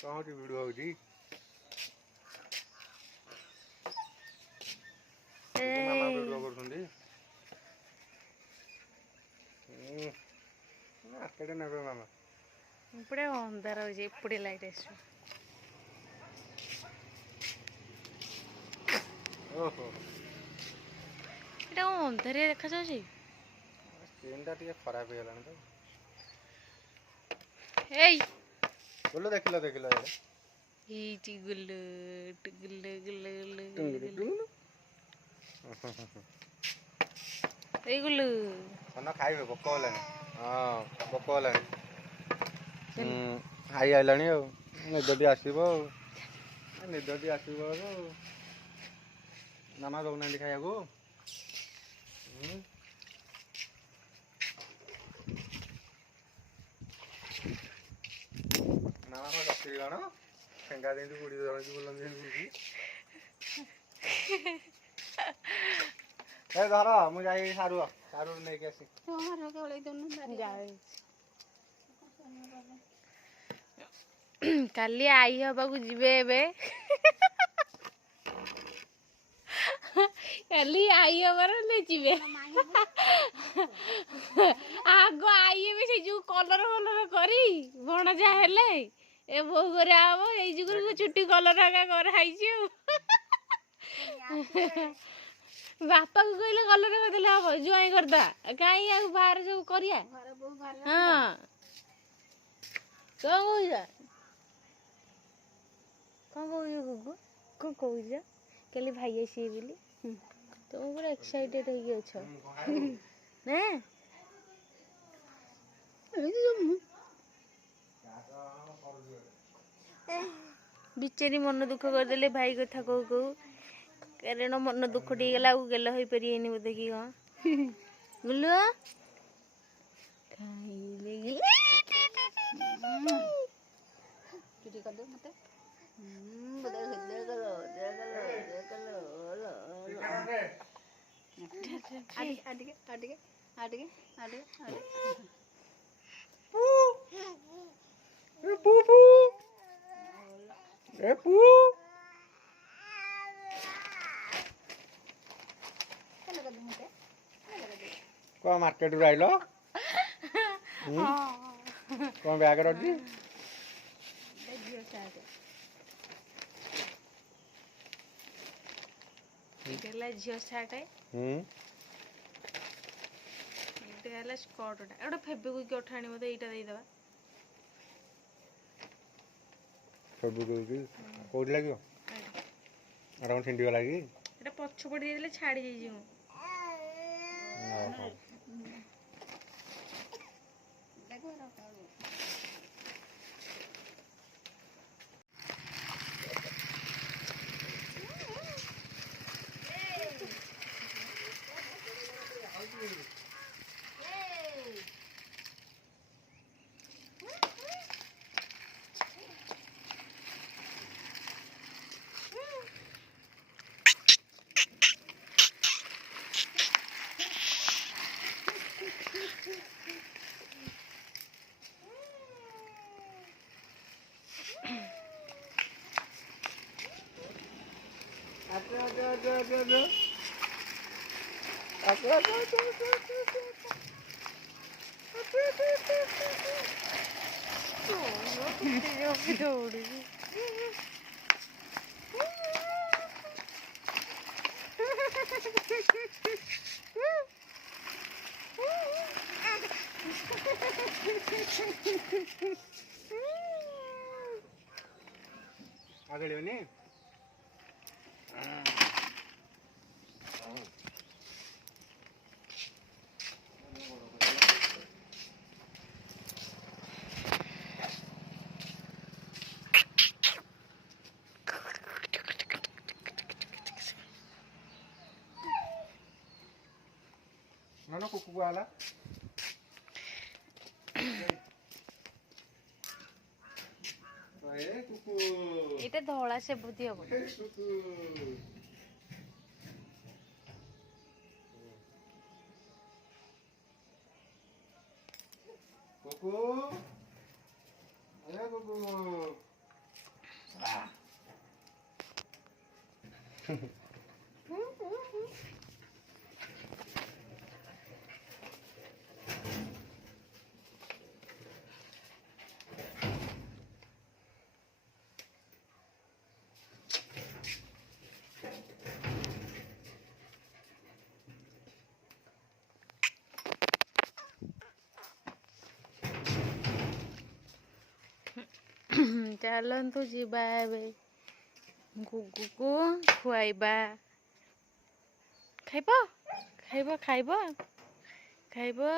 कौन सी वीडियो होगी मामा वीडियो କରୁଛନ୍ତି ଆକେଟେ ନେବେ ମାମା ఇప్పుడే అందార రోజు ఇప్పుడే లైట్ వేసు ଓହୋ ଏଟା ଅନ୍ଧାରିଆ ଦେଖାଯାଉଛି ସ୍କ୍ରିନ୍ଟା ଟିକେ ଖରାପ ହେଇଗଲାଣି ତ ଏଇ ବୋଲ ଦେଖିଲ ଦେଖିଲ ଏଇଟି ଗୁଲୁ ଗୁଲୁ ଗୁଲୁ ଗୁଲୁ ଏଇ ଗୁଲୁ କନ ଖାଇବେ ଭୋକ ହେଲାଣି ହଁ ଭୋକ ହେଲାଣି ଖାଇ ଆଇଲାଣି ଆଉ ନିଦଟି ଆସିବ ଆଉ ନିଦଟି ଆସିବ ଆଉ ମାମା ଦଉନାହାନ୍ତି ଖାଇବାକୁ ମାମା କଣ ରଖିବି କଣ ଠେଙ୍ଗା ଯେମିତି ବୁଢ଼ୀ ଜଣକି ବୁଲନ୍ତି ଯେମିତି ଏ ଧର ମୁଁ ଯାଇ ସାରୁ ନେଇକି ଆସି କାଲି ଆଈ ହବାକୁ ଯିବେ ଏବେ କାଲି ଆଈ ହବାର ଯିବେ ଆଗ ଆଈ ଏବେ ସେ ଯୋଉ କଲର କରି ଭଣଜା ହେଲେ ଏ ବୋଉ ଘରେ ହବ ଏଇ ଯୁଗରୁ ଚୁଟି କଲର ଆକା କରାହେଇଛି ଆଉ ବାପାକୁ କହିଲେ କଲର କରିଦେଲେ ହବ ଜୁଆଇଁ କରିଦା କାହିଁ ଆଉ ବାହାରେ ଯୋଉ କରିବା ହଁ କଣ କହୁଛ ଗୁଗୁ କଣ କହୁଛ କାଲି ଭାଇ ଆସିବେ ବୋଲି ତମେ ପୁରା ଏକ୍ସାଇଟେଡ ହେଇକି ଅଛ ନା ବିଚାରି ମନ ଦୁଃଖ କରିଦେଲେ ଭାଇ କଥା କହୁ କହୁ କାରଣ ମନ ଦୁଃଖ ଟିକେ ଗଲା ଆଉ ଗେଲ ହେଇପାରିବେନି ବୋଧେ କି କଣ ଗୁଲୁ ଖାଇଲେ कौन मार्केट रू आइल कौन बैग रखी झील सार्ट स्कर्टा एटा फेबिक्विक अठ आनी मत यहाँ देदेवा कौटी लगे कौन छिंडी गला कि पछपटे देदेले छाड़ी जाइए आगे नहीं ना कुकु आला এটা ধলা সে বুদ্ধি হব कुकु अरे कुकु ଚାଲନ୍ତୁ ଯିବା ଏବେ ଗୁଗୁକୁ ଖୁଆଇବା। ଖାଇବ ଖାଇବ ଖାଇବ ଖାଇବ